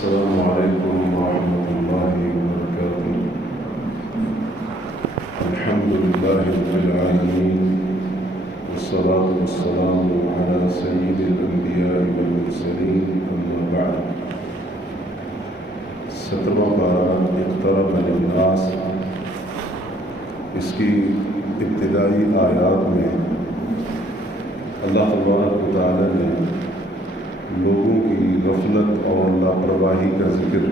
السلام عليكم ورحمة الله وبركاته. الحمد لله رب العالمين، والصلاة والسلام على سيد الأنبياء والمرسلين، أما بعد. 17واں پارہ اقترب للناس، اس کی ابتدائی آیات میں اللہ تبارک و تعالی نے لوگوں کی غفلت اور لاپرواہی کا ذکر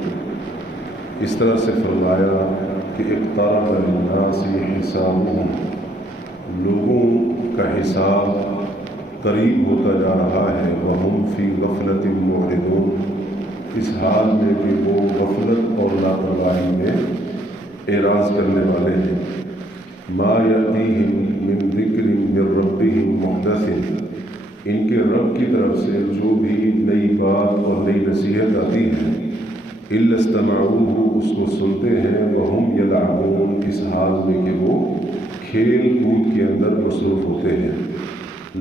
اس طرح سے فرمایا کہ اقترب للناس حسابهم، لوگوں کا حساب قریب ہوتا جا رہا ہے، وهم فی غفلت معرضون، اس حال میں کہ وہ غفلت اور لاپرواہی میں اعراض کرنے والے ہیں. ما یأتیہم من ذکر من ربہم محدث، ان کے رب کی طرف سے جو بھی نئی بات اور نئی نصیحت آتی ہے، الا استمعوہ، اس کو سنتے ہیں، وہم یلعبون، اس حال میں کہ وہ کھیل کود کے اندر مصروف ہوتے ہیں.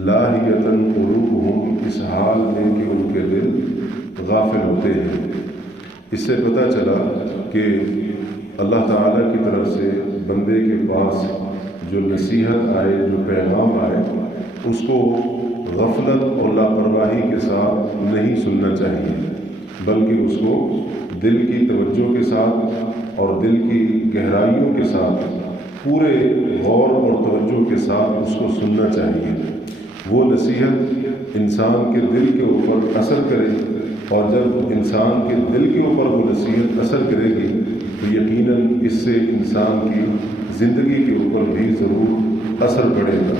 لاہیۃ قلوبہم، اس حال میں کہ ان کے دل غافل ہوتے ہیں. اس سے پتہ چلا کہ اللہ تعالیٰ کی طرف سے بندے کے پاس جو نصیحت آئے، جو پیغام آئے، اس کو غفلت اور لاپرواہی کے ساتھ نہیں سننا چاہیے، بلکہ اس کو دل کی توجہ کے ساتھ اور دل کی گہرائیوں کے ساتھ پورے غور اور توجہ کے ساتھ اس کو سننا چاہیے. وہ نصیحت انسان کے دل کے اوپر اثر کرے، اور جب انسان کے دل کے اوپر وہ نصیحت اثر کرے گی تو یقیناً اس سے انسان کی زندگی کے اوپر بھی ضرور اثر پڑے گا،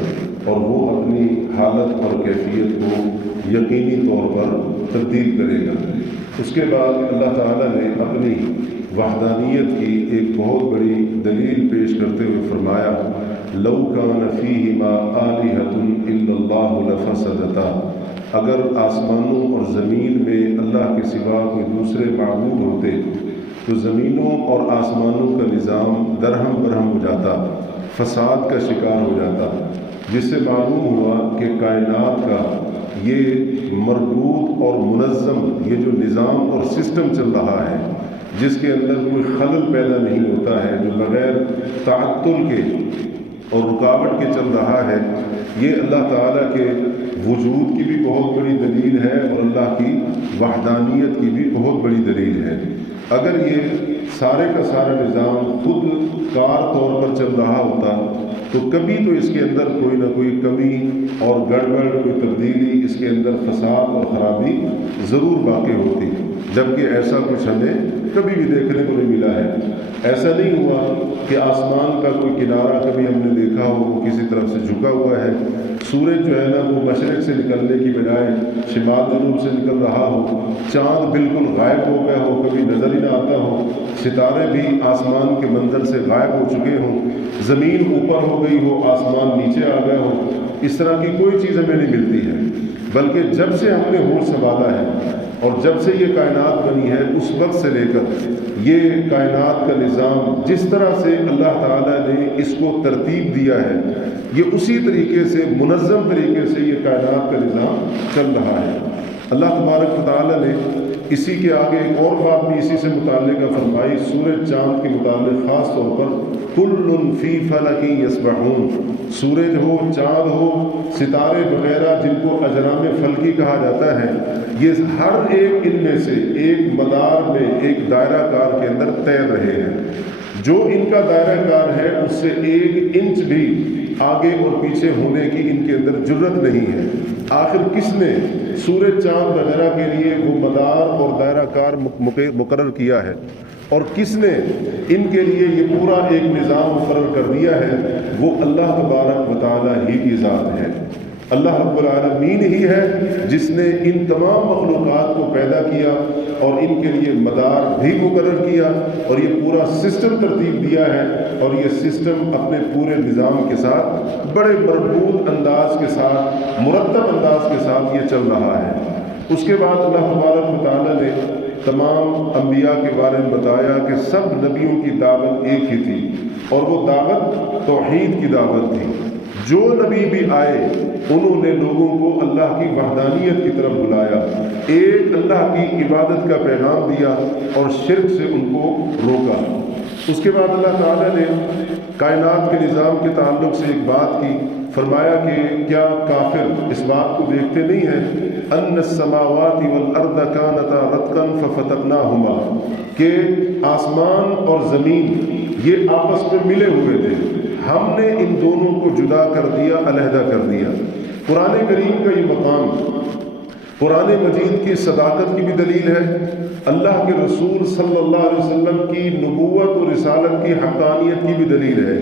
اور وہ اپنی حالت اور کیفیت کو یقینی طور پر تبدیل کرے گا. اس کے بعد اللہ تعالیٰ نے اپنی وحدانیت کی ایک بہت بڑی دلیل پیش کرتے ہوئے فرمایا، لو کان فیہما آلہۃ الا اللہ لفسدتا، اگر آسمانوں اور زمین میں اللہ کے سوا کوئی دوسرے معبود ہوتے تو زمینوں اور آسمانوں کا نظام درہم برہم ہو جاتا، فساد کا شکار ہو جاتا. جس سے معلوم ہوا کہ کائنات کا یہ مربوط اور منظم یہ جو نظام اور سسٹم چل رہا ہے، جس کے اندر کوئی خلل پیدا نہیں ہوتا ہے، جو بغیر تعطل کے اور رکاوٹ کے چل رہا ہے، یہ اللہ تعالیٰ کے وجود کی بھی بہت بڑی دلیل ہے اور اللہ کی وحدانیت کی بھی بہت بڑی دلیل ہے. اگر یہ سارے کا سارا نظام خود کار طور پر چل رہا ہوتا تو کبھی تو اس کے اندر کوئی نہ کوئی کمی اور گڑبڑ، کوئی تبدیلی، اس کے اندر فساد اور خرابی ضرور واقع ہوتی، جبکہ ایسا کچھ ہمیں کبھی بھی دیکھنے کو نہیں ملا ہے. ایسا نہیں ہوا کہ آسمان کا کوئی کنارہ کبھی ہم نے دیکھا ہو وہ کسی طرف سے جھکا ہوا ہے، سورج جو ہے نا وہ مشرق سے نکلنے کی بجائے شمال جنوب سے نکل رہا ہو، چاند بالکل غائب ہو گیا ہو، کبھی نظر ہی نہ آتا ہو، ستارے بھی آسمان کے منظر سے غائب ہو چکے ہوں، زمین اوپر ہو گئی ہو، آسمان نیچے آ گیا ہو. اس طرح کی کوئی چیز ہمیں نہیں ملتی ہے، بلکہ جب سے ہم نے ہوش سنبھالا ہے اور جب سے یہ کائنات بنی ہے، اس وقت سے لے کر یہ کائنات کا نظام جس طرح سے اللہ تعالیٰ نے اس کو ترتیب دیا ہے، یہ اسی طریقے سے منظم طریقے سے یہ کائنات کا نظام چل رہا ہے. اللہ تبارک و تعالیٰ نے اسی کے آگے ایک اور بات بھی اسی سے متعلق فرمائی، سورج چاند کے متعلق خاص طور پر، کل فی فلک یسبحون، سورج ہو، چاند ہو، ستارے وغیرہ جن کو اجرام فلکی کہا جاتا ہے، یہ ہر ایک ان میں سے ایک مدار میں، ایک دائرہ کار کے اندر تیر رہے ہیں. جو ان کا دائرہ کار ہے اس سے 1 انچ بھی آگے اور پیچھے ہونے کی ان کے اندر جرت نہیں ہے. آخر کس نے سورج چاند وغیرہ کے لیے وہ مدار اور دائرہ کار مقرر کیا ہے، اور کس نے ان کے لیے یہ پورا ایک نظام مقرر کر دیا ہے؟ وہ اللہ تبارک و تعالیٰ ہی کی ذات ہے. اللہ رب العالمین ہی ہے جس نے ان تمام مخلوقات کو پیدا کیا اور ان کے لیے مدار بھی مقرر کیا اور یہ پورا سسٹم ترتیب دیا ہے، اور یہ سسٹم اپنے پورے نظام کے ساتھ بڑے مربوط انداز کے ساتھ، مرتب انداز کے ساتھ یہ چل رہا ہے. اس کے بعد اللہ تبارک و تعالیٰ نے تمام انبیاء کے بارے میں بتایا کہ سب نبیوں کی دعوت ایک ہی تھی، اور وہ دعوت توحید کی دعوت تھی. جو نبی بھی آئے انہوں نے لوگوں کو اللہ کی وحدانیت کی طرف بلایا، ایک اللہ کی عبادت کا پیغام دیا اور شرک سے ان کو روکا۔ اس کے بعد اللہ تعالیٰ نے کائنات کے نظام کے تعلق سے ایک بات کی، فرمایا کہ کیا کافر اس بات کو دیکھتے نہیں ہیں ان السماوات والارض کانتا رتقا ففتقناہما، کہ آسمان اور زمین یہ آپس میں ملے ہوئے تھے، ہم نے ان دونوں کو جدا کر دیا، علیحدہ کر دیا۔ قرآن کریم کا یہ مقام قرآن مجید کی صداقت کی بھی دلیل ہے، اللہ کے رسول صلی اللہ علیہ وسلم کی نبوت و رسالت کی حقانیت کی بھی دلیل ہے۔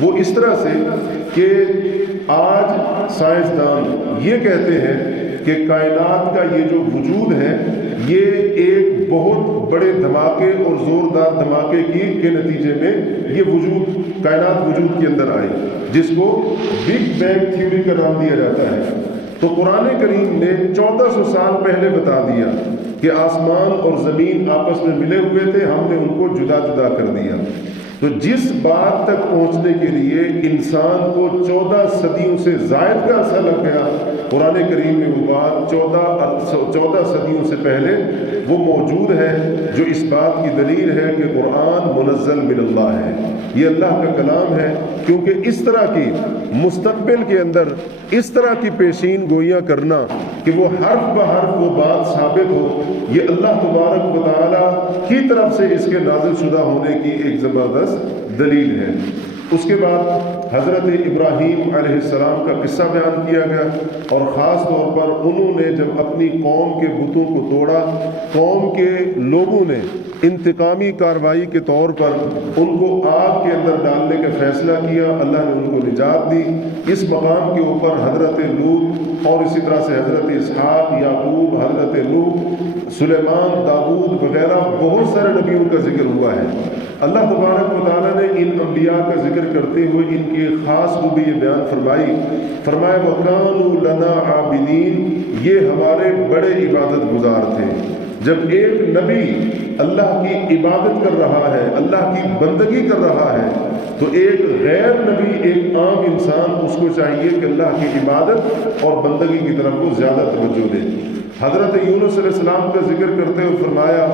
وہ اس طرح سے کہ آج سائنسدان یہ کہتے ہیں کہ کائنات کا یہ جو وجود ہے یہ ایک بہت بڑے دھماکے اور زوردار دھماکے کے نتیجے میں یہ وجود کائنات وجود کے اندر آئی، جس کو بگ بینگ تھیوری کا نام دیا جاتا ہے۔ تو قرآن کریم نے 1400 سال پہلے بتا دیا کہ آسمان اور زمین آپس میں ملے ہوئے تھے، ہم نے ان کو جدا جدا کر دیا۔ تو جس بات تک پہنچنے کے لیے انسان کو 14 صدیوں سے زائد کا عرصہ لگ گیا، قرآن کریم میں وہ بات 14 صدیوں سے پہلے وہ موجود ہے، جو اس بات کی دلیل ہے کہ قرآن منزل من اللہ ہے، یہ اللہ کا کلام ہے۔ کیونکہ اس طرح کی مستقبل کے اندر اس طرح کی پیشین گوئیاں کرنا کہ وہ حرف بحرف وہ بات ثابت ہو، یہ اللہ تبارک و تعالیٰ کی طرف سے اس کے نازل شدہ ہونے کی ایک زبردست دلیل ہے۔ اس کے بعد حضرت ابراہیم علیہ السلام کا قصہ بیان کیا گیا، اور خاص طور پر انہوں نے جب اپنی قوم کے بتوں کو توڑا، قوم کے لوگوں نے انتقامی کارروائی کے طور پر ان کو آگ کے اندر ڈالنے کا فیصلہ کیا، اللہ نے ان کو نجات دی۔ اس مقام کے اوپر حضرت لوط اور اسی طرح سے حضرت اسحاق، یعقوب، حضرت نوح، سلیمان، داؤد وغیرہ بہت سارے نبیوں کا ذکر ہوا ہے۔ اللہ تبارک و تعالیٰ نے ان انبیاء کا ذکر کرتے ہوئے ان کی ایک خاص خوبی یہ بیان فرمائی، فرمایا وَكَانُوا لَنَا عَابِدِينَ، یہ ہمارے بڑے عبادت گزار تھے۔ جب ایک نبی اللہ کی عبادت کر رہا ہے، اللہ کی بندگی کر رہا ہے، تو ایک غیر نبی، ایک عام انسان، اس کو چاہیے کہ اللہ کی عبادت اور بندگی کی طرف کو زیادہ توجہ دے۔ حضرت یونس علیہ السلام کا ذکر کرتے ہوئے فرمایا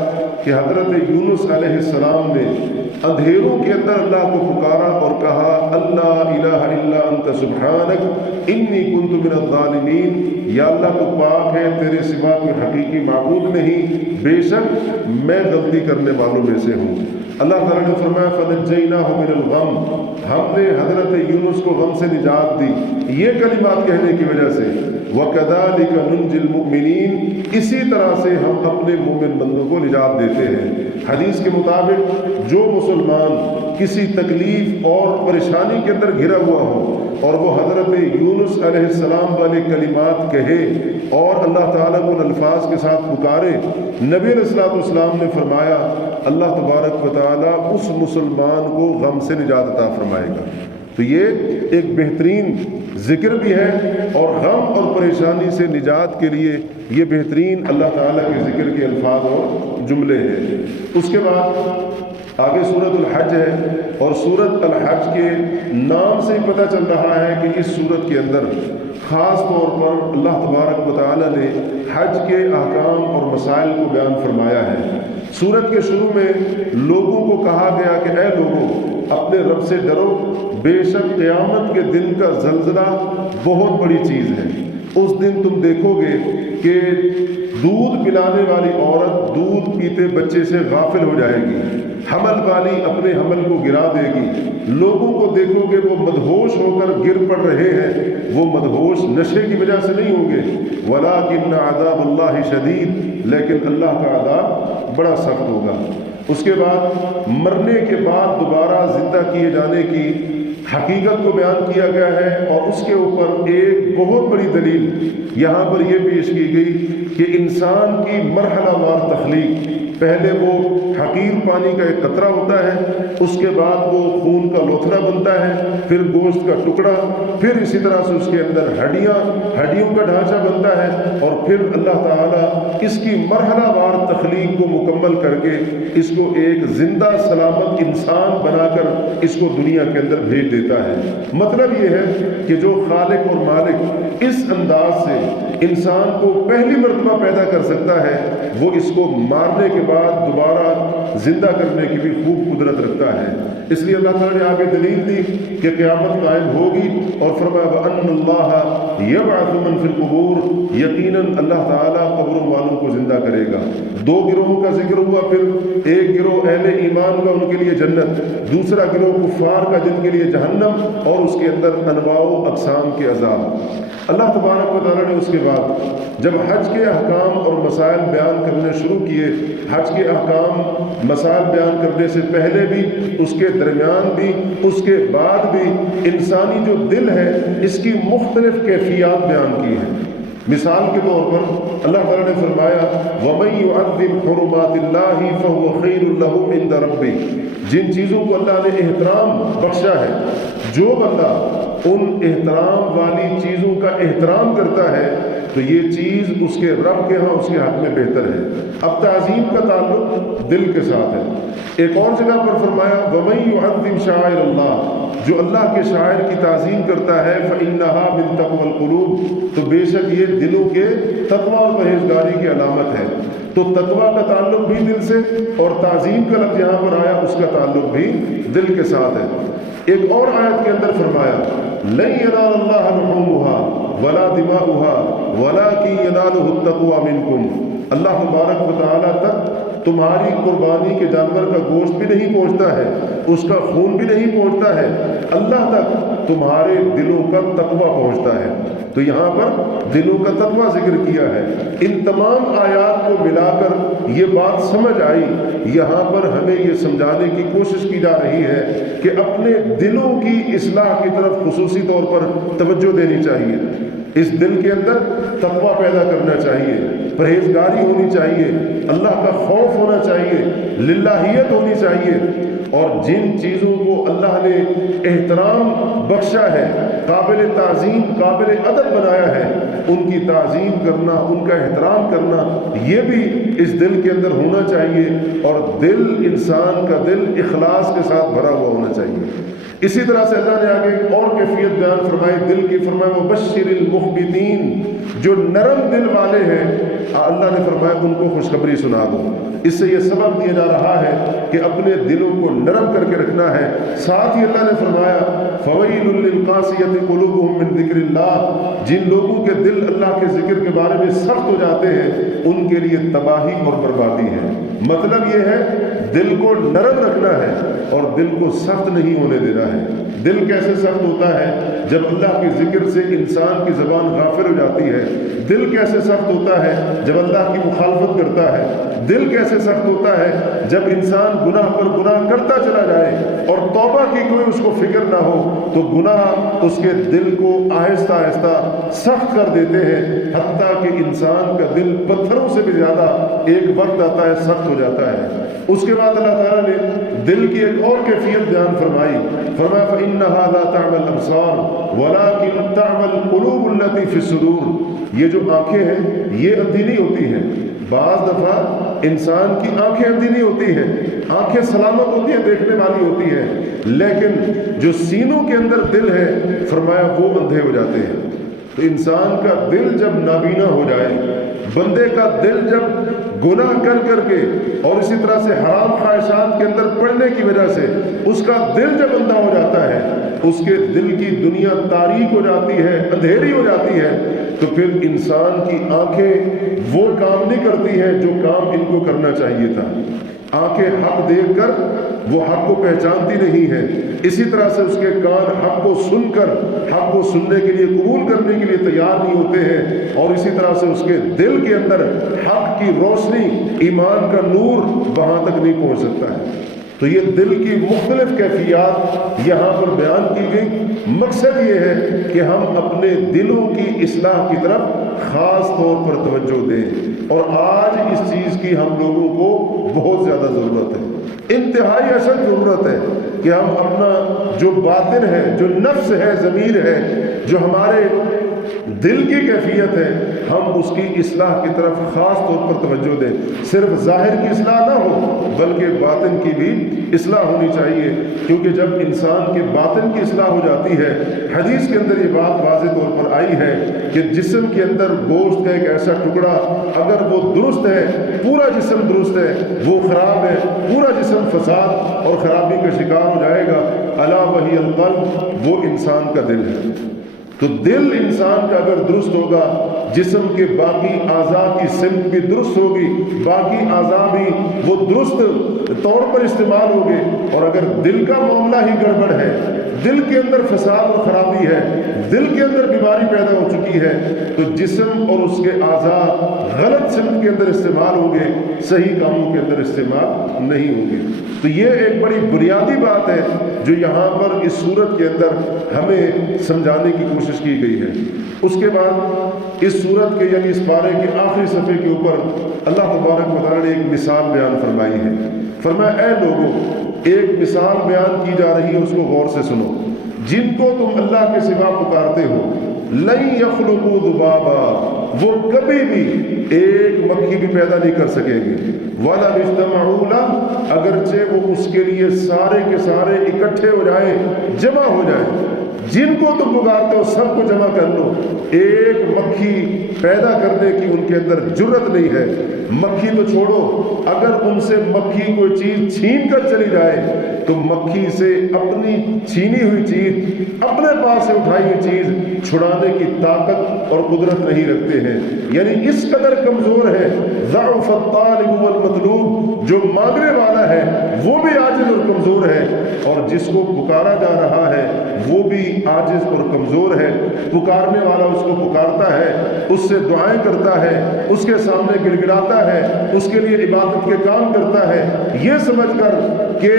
کہ حضرت یونس علیہ السلام نے اندھیروں کے اندر اللہ کو پکارا اور کہا اللہ الہ الا انت سبحانک انی کنت من الظالمین، یا اللہ تو پاک ہے، تیرے سوا کوئی حقیقی معبود نہیں، بے شک میں غلطی کرنے والوں میں سے ہوں۔ اللہ تعالیٰ نے فرمایا فنجیناہ من الغم، ہم نے حضرت یونس کو غم سے نجات دی، یہ کلمات کہنے کی وجہ سے۔ وَكَذَلِكَ نُنْجِي الْمُؤْمِنِينَ، اسی طرح سے ہم اپنے مومن بندوں کو نجات دیتے ہیں۔ حدیث کے مطابق جو مسلمان کسی تکلیف اور پریشانی کے اندر گھرا ہوا ہو اور وہ حضرت یونس علیہ السلام والے کلمات کہے اور اللہ تعالیٰ کو الفاظ کے ساتھ پکارے، نبی علیہ السلام نے فرمایا اللہ تبارک و تعالیٰ اس مسلمان کو غم سے نجات عطا فرمائے گا۔ تو یہ ایک بہترین ذکر بھی ہے، اور غم اور پریشانی سے نجات کے لیے یہ بہترین اللہ تعالیٰ کے ذکر کے الفاظ اور جملے ہیں۔ اس کے بعد آگے سورۃ الحج ہے، اور سورۃ الحج کے نام سے پتہ چل رہا ہے کہ اس سورت کے اندر خاص طور پر اللہ تبارک و تعالیٰ نے حج کے احکام اور مسائل کو بیان فرمایا ہے۔ سورت کے شروع میں لوگوں کو کہا گیا کہ اے لوگوں اپنے رب سے ڈرو، بے شک قیامت کے دن کا زلزلہ بہت بڑی چیز ہے۔ اس دن تم دیکھو گے کہ دودھ پلانے والی عورت دودھ پیتے بچے سے غافل ہو جائے گی، حمل والی اپنے حمل کو گرا دے گی، لوگوں کو دیکھو گے وہ مدہوش ہو کر گر پڑ رہے ہیں، وہ مدہوش نشے کی وجہ سے نہیں ہوں گے، وَلَٰكِنَّ عَذَابَ اللَّهِ شَدِيدٌ، لیکن اللہ کا عذاب بڑا سخت ہوگا۔ اس کے بعد مرنے کے بعد دوبارہ زندہ کیے جانے کی حقیقت کو بیان کیا گیا ہے، اور اس کے اوپر ایک بہت بڑی دلیل یہاں پر یہ پیش کی گئی کہ انسان کی مرحلہ وار تخلیق، پہلے وہ حقیر پانی کا ایک قطرہ ہوتا ہے، اس کے بعد وہ خون کا لوتھڑا بنتا ہے، پھر گوشت کا ٹکڑا، پھر اسی طرح سے اس کے اندر ہڈیوں کا ڈھانچہ بنتا ہے، اور پھر اللہ تعالیٰ اس کی مرحلہ وار تخلیق کو مکمل کر کے اس کو ایک زندہ سلامت انسان بنا کر اس کو دنیا کے اندر بھیج دیتا ہے۔ مطلب یہ ہے کہ جو خالق اور مالک اس انداز سے انسان کو پہلی مرتبہ پیدا کر سکتا ہے، وہ اس کو مارنے کے بعد دوبارہ زندہ کرنے کی بھی خوب قدرت رکھتا ہے۔ اس لیے اللہ تعالیٰ نے آگے دلیل دی کہ قیامت قائم ہوگی، اور فرمایا وَأَنَّ اللَّهَ يَبْعَثُ مَن فِي الْقُبُورِ، یقیناً اللہ تعالیٰ قبروں والوں کو زندہ کرے گا۔ دو گروہوں کا ذکر ہوا، پھر ایک گروہ اہل ایمان کا، ان کے لیے جنت، دوسرا گروہ کفار کا جن کے لیے جہنم، اور اس کے اندر انواع و اقسام کے عذاب۔ اللہ تبارک و تعالیٰ نے اس کے بعد جب حج کے احکام اور مسائل بیان کرنے شروع کیے، حج کے احکام مسائل بیان کرنے سے پہلے بھی، اس کے درمیان بھی، اس کے بعد بھی انسانی جو دل ہے اس کی مختلف کیفیات بیان کی ہیں۔ مثال کے طور پر اللہ تعالیٰ نے فرمایا وَمَن يُعَظِّمْ حُرُمَاتِ اللَّهِ فَهُوَ خَيْرٌ لَهُ عِندَ رَبِّهِ، جن چیزوں کو اللہ نے احترام بخشا ہے، جو بندہ ان احترام والی چیزوں کا احترام کرتا ہے تو یہ چیز اس کے رب کے ہاں اس کے حق میں بہتر ہے۔ اب تعظیم کا تعلق دل کے ساتھ ہے۔ ایک اور جگہ پر فرمایا وَمَن يُعَظِّمْ شَعَائِرَ اللَّهِ، جو اللہ کے شاعر کی تعظیم کرتا ہے فَإِنَّهَا مِن تَقْوَى الْقُلُوبِ، تو بے شک یہ دلوں کے تقوی اور پرہیزگاری کی علامت ہے۔ تو تقوی کا تعلق بھی دل سے، اور تعظیم کا لفظ یہاں پر آیا اس کا تعلق بھی دل کے ساتھ ہے۔ ایک اور آیت کے اندر فرمایا لَن يَنَالَ اللَّهَ لُحُومُهَا وَلَا دِمَاؤُهَا وَلَٰكِن يَنَالُهُ التَّقْوَىٰ مِنكُمْ، اللہ تبارک و تعالیٰ تک تمہاری قربانی کے جانور کا گوشت بھی نہیں پہنچتا ہے، اس کا خون بھی نہیں پہنچتا ہے، اللہ تک تمہارے دلوں کا تقویٰ پہنچتا ہے۔ تو یہاں پر دلوں کا تقویٰ ذکر کیا ہے۔ ان تمام آیات کو ملا کر یہ بات سمجھ آئی، یہاں پر ہمیں یہ سمجھانے کی کوشش کی جا رہی ہے کہ اپنے دلوں کی اصلاح کی طرف خصوصی طور پر توجہ دینی چاہیے۔ اس دل کے اندر تقویٰ پیدا کرنا چاہیے، پرہیزگاری ہونی چاہیے، اللہ کا خوف ہونا چاہیے، للہیت ہونی چاہیے، اور جن چیزوں کو اللہ نے احترام بخشا ہے، قابل تعظیم قابل ادب بنایا ہے، ان کی تعظیم کرنا، ان کا احترام کرنا، یہ بھی اس دل کے اندر ہونا چاہیے، اور دل انسان کا دل اخلاص کے ساتھ بھرا ہوا ہونا چاہیے۔ اسی طرح سے اللہ نے آگے ایک اور کیفیت بیان فرمائی دل کی، فرمایا وبشر المخبتین، جو نرم دل والے ہیں اللہ نے فرمایا ان کو خوشخبری سنا دو۔ اس سے یہ سبب دیا جا رہا ہے کہ اپنے دلوں کو نرم کر کے رکھنا ہے۔ ساتھ ہی اللہ نے فرمایا فویل للقاسیۃ قلوبہم من ذکر اللہ، جن لوگوں کے دل اللہ کے ذکر کے بارے میں سخت ہو جاتے ہیں ان کے لیے تباہی اور بربادی ہے۔ مطلب یہ ہے دل کو نرم رکھنا ہے اور دل کو سخت نہیں ہونے دینا ہے۔ دل کیسے سخت ہوتا ہے؟ جب اللہ کے ذکر سے انسان کی زبان غافل ہو جاتی ہے۔ دل کیسے سخت ہوتا ہے؟ جب اللہ کی مخالفت کرتا ہے۔ دل کیسے سخت ہوتا ہے؟ جب انسان گناہ پر گناہ کرتا چلا جائے اور توبہ کی کوئی اس کو فکر نہ ہو تو گناہ اس کے دل کو آہستہ آہستہ سخت کر دیتے ہیں، حتیٰ کہ انسان کا دل پتھروں سے بھی زیادہ ایک وقت آتا ہے سخت ہو جاتا ہے۔ اس کے بعد اللہ تعالیٰ نے دل کی ایک اور کیفیت بیان فرمائی، فرمایا فَإِنَّهَا لَا تَعْمَى الْأَبْصَارُ وَلَٰكِن تَعْمَى الْقُلُوبُ الَّتِي فِي الصُّدُورِ، یہ جو آنکھیں ہیں یہ اندھی نہیں ہوتی ہیں۔ بعض دفعہ انسان کی آنکھیں اندھی نہیں ہوتی ہیں، آنکھیں سلامت ہوتی ہیں، دیکھنے والی ہوتی ہیں، لیکن جو سینوں کے اندر دل ہے فرمایا وہ اندھے ہو جاتے ہیں۔ تو انسان کا دل جب نابینا ہو جائے، بندے کا دل جب گناہ کر کر کے اور اسی طرح سے حرام خواہشات کے اندر پڑنے کی وجہ سے اس کا دل جب اندھا ہو جاتا ہے، اس کے دل کی دنیا تاریک ہو جاتی ہے، اندھیری ہو جاتی ہے، تو پھر انسان کی آنکھیں وہ کام نہیں کرتی ہیں جو کام ان کو کرنا چاہیے تھا۔ آنکھیں حق دیکھ کر وہ حق کو پہچانتی نہیں ہے، اسی طرح سے اس کے کان حق کو سن کر حق کو سننے کے لیے قبول کرنے کے لیے تیار نہیں ہوتے ہیں، اور اسی طرح سے اس کے دل کے اندر حق کی روشنی، ایمان کا نور وہاں تک نہیں پہنچ سکتا ہے۔ تو یہ دل کی مختلف کیفیات یہاں پر بیان کی گئی۔ مقصد یہ ہے کہ ہم اپنے دلوں کی اصلاح کی طرف خاص طور پر توجہ دیں، اور آج اس چیز کی ہم لوگوں کو بہت زیادہ ضرورت ہے، انتہائی اشد ضرورت ہے کہ ہم اپنا جو باطن ہے، جو نفس ہے، ضمیر ہے، جو ہمارے دل کی کیفیت ہے، ہم اس کی اصلاح کی طرف خاص طور پر توجہ دیں۔ صرف ظاہر کی اصلاح نہ ہو بلکہ باطن کی بھی اصلاح ہونی چاہیے، کیونکہ جب انسان کے باطن کی اصلاح ہو جاتی ہے، حدیث کے اندر یہ بات واضح طور پر آئی ہے کہ جسم کے اندر گوشت کا ایک ایسا ٹکڑا اگر وہ درست ہے، پورا جسم درست ہے، وہ خراب ہے، پورا جسم فساد اور خرابی کا شکار ہو جائے گا۔ الا وہی القلب، وہ انسان کا دل ہے۔ تو دل انسان کا اگر درست ہوگا، جسم کے باقی اعضاء کی سمت بھی درست ہوگی، باقی اعضاء بھی وہ درست طور پر استعمال ہوگے۔ اور اگر دل کا معاملہ ہی گڑبڑ ہے، دل کے اندر فساد اور خرابی ہے، دل کے اندر بیماری پیدا ہو چکی ہے، تو جسم اور اس کے اعضاء غلط سمت کے اندر استعمال ہوں گے، صحیح کاموں کے اندر استعمال نہیں ہوں گے۔ تو یہ ایک بڑی بنیادی بات ہے جو یہاں پر اس صورت کے اندر ہمیں سمجھانے کی کوشش کی گئی ہے۔ اس کے بعد اس صورت کے یعنی اس پارے کے آخری صفحے کے اوپر اللہ تبارک و تعالیٰ نے ایک مثال بیان فرمائی ہے۔ فرمایا اے لوگوں، ایک مثال بیان کی جا رہی ہے، اس کو غور سے سنو۔ جن کو تم اللہ کے سوا پکارتے ہو، لن یخلقوا ذبابا، وہ کبھی بھی ایک مکھی بھی پیدا نہیں کر سکیں گے، وَلَا اجْتَمَعُوا لَهُ، اگرچہ وہ اس کے لیے سارے کے سارے اکٹھے ہو جائیں، جمع ہو جائیں۔ جن کو تم پکارتے ہو سب کو جمع کر لو، ایک مکھی پیدا کرنے کی ان کے اندر جرت نہیں ہے۔ مکھی تو چھوڑو، اگر ان سے مکھی کوئی چیز چھین کر چلی جائے تو مکھی سے اپنی چھینی ہوئی چیز، اپنے پاس سے اٹھائی ہوئی چیز چھڑانے کی طاقت اور قدرت نہیں رکھتے ہیں، یعنی اس قدر کمزور ہے۔ ضعف الطالب والمطلوب، جو مانگنے والا ہے وہ بھی عاجز اور کمزور ہے، اور جس کو پکارا جا رہا ہے وہ بھی عاجز اور کمزور ہے۔ پکارنے والا اس کو پکارتا ہے، اس سے دعائیں کرتا ہے، اس کے سامنے گڑ گڑاتا ہے، اس کے لیے عبادت کے کام کرتا ہے، یہ سمجھ کر کہ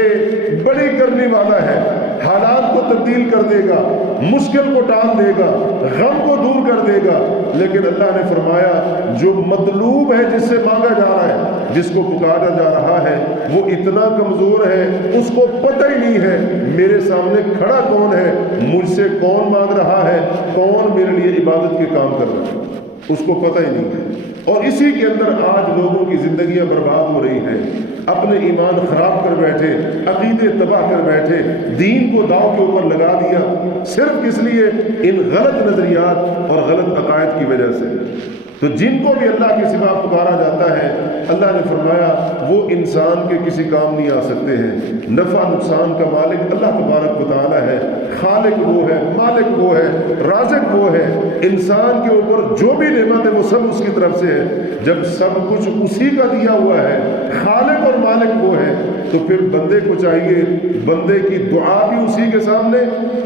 بڑی کرنے والا ہے، حالات کو تبدیل کر دے گا، مشکل کو ٹال دے گا، غم کو دور کر دے گا۔ لیکن اللہ نے فرمایا جو مطلوب ہے، جس سے مانگا جا رہا ہے، جس کو پکارا جا رہا ہے، وہ اتنا کمزور ہے، اس کو پتہ ہی نہیں ہے میرے سامنے کھڑا کون ہے، مجھ سے کون مانگ رہا ہے، کون میرے لیے عبادت کے کام کر رہا ہے، اس کو پتہ ہی نہیں ہے۔ اور اسی کے اندر آج لوگوں کی زندگیاں برباد ہو رہی ہیں، اپنے ایمان خراب کر بیٹھے، عقیدے تباہ کر بیٹھے، دین کو داؤ کے اوپر لگا دیا، صرف کس لیے؟ ان غلط نظریات اور غلط عقائد کی وجہ سے۔ تو جن کو بھی اللہ کے سوا پکارا جاتا ہے، اللہ نے فرمایا وہ انسان کے کسی کام نہیں آ سکتے ہیں۔ نفع نقصان کا مالک اللہ تبارک و تعالیٰ ہے، خالق وہ ہے، مالک وہ ہے، رازق وہ ہے۔ انسان کے اوپر جو بھی نعمت ہے وہ سب اس کی طرف سے ہے۔ جب سب کچھ اسی کا دیا ہوا ہے، خالق اور مالک وہ ہے، تو پھر بندے کو چاہیے بندے کی دعا بھی اسی کے سامنے،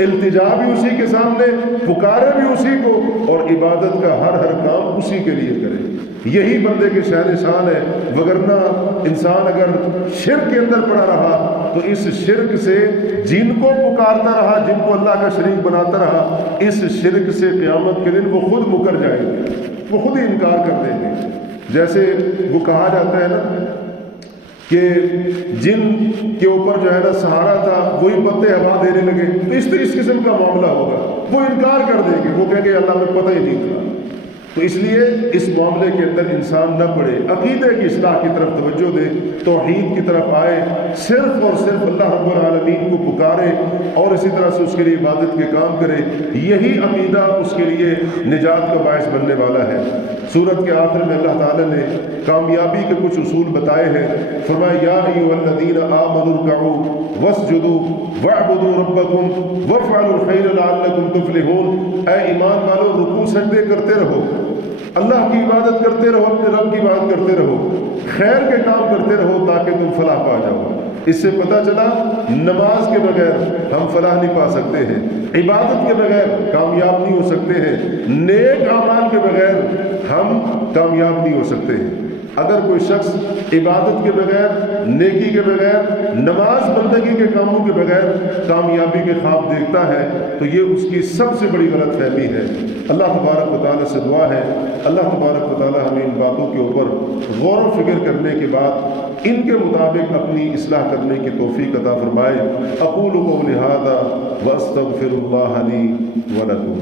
التجا بھی اسی کے سامنے، پکارے بھی اسی کو، اور عبادت کا ہر کام اسی کے لیے کرے۔ یہی بندے کے شأن شان ہے، وگرنہ انسان اگر شرک کے اندر پڑا رہا تو اس شرک سے جن کو پکارتا رہا، جن کو اللہ کا شریک بناتا رہا، اس شرک سے قیامت کے دن وہ خود مکر جائیں گے، وہ خود ہی انکار کر دیں گے۔ جیسے وہ کہا جاتا ہے نا کہ جن کے اوپر جو ہے نا سہارا تھا وہی پتے ہوا دینے لگے، تو اس قسم کا معاملہ ہوگا، وہ انکار کر دیں گے، وہ کہیں گے اللہ میں پتہ ہی نہیں تھا۔ تو اس لیے اس معاملے کے اندر انسان نہ پڑے، عقیدے کی اصلاح کی طرف توجہ دے، توحید کی طرف آئے، صرف اور صرف اللہ رب العالمین کو پکارے اور اسی طرح سے اس کے لیے عبادت کے کام کرے۔ یہی عقیدہ اس کے لیے نجات کا باعث بننے والا ہے۔ سورت کے آخر میں اللہ تعالیٰ نے کامیابی کے کچھ اصول بتائے ہیں۔ فرمایا یا ایھا الذین آمنوا ارکعوا واسجدوا واعبدوا ربکم وافعلوا الخیر لعلکم تفلحون، اے ایمان والو رکوع سجدے کرتے رہو، اللہ کی عبادت کرتے رہو، اپنے رب کی عبادت کرتے رہو، خیر کے کام کرتے رہو تاکہ تم فلاح پا جاؤ۔ اس سے پتہ چلا نماز کے بغیر ہم فلاح نہیں پا سکتے ہیں، عبادت کے بغیر کامیاب نہیں ہو سکتے ہیں، نیک اعمال کے بغیر ہم کامیاب نہیں ہو سکتے ہیں۔ اگر کوئی شخص عبادت کے بغیر، نیکی کے بغیر، نماز بندگی کے کاموں کے بغیر کامیابی کے خواب دیکھتا ہے تو یہ اس کی سب سے بڑی غلط فہمی ہے۔ اللہ تبارک و تعالیٰ سے دعا ہے اللہ تبارک و تعالیٰ ہمیں ان باتوں کے اوپر غور و فکر کرنے کے بعد ان کے مطابق اپنی اصلاح کرنے کی توفیق عطا فرمائے۔ اقول قولی ھذا واستغفر اللہ لی ولکم۔